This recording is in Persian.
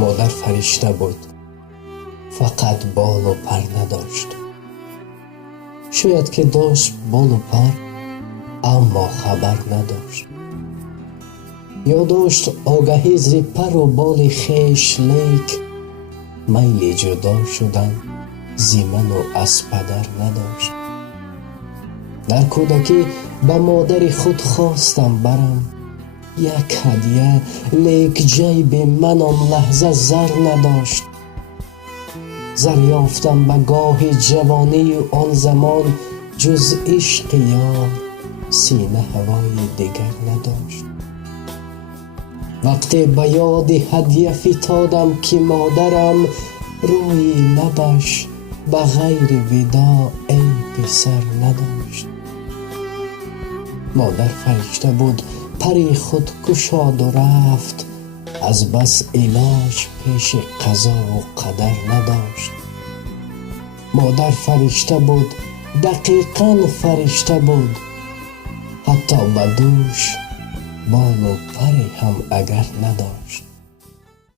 مادر فرشته بود، فقط بال و پر نداشت. شاید که داشت بال و پر، اما خبر نداشت. یا داشت آگهی ز پر و بال خویش، لیک میل جدا شدن ز من و از پدر نداشت. در کودکی به مادر خود خواستم برم یک هدیه، لیک جیب من آن لحظه زر نداشت. زر یافتم به گاه جوانی و آن زمان، جز عشق یار سینه هوای دیگر نداشت. وقتی به یاد هدیه فتادم که مادرم، روی لبش به غیر وداع ای پسر نداشت. مادر فرشته بود، پری خود گشاد و رفت، از بس علاج پیش قضا و قدر نداشت. مادر فرشته بود، دقیقاً فرشته بود، حتی به دوش بال و پری هم اگر نداشت.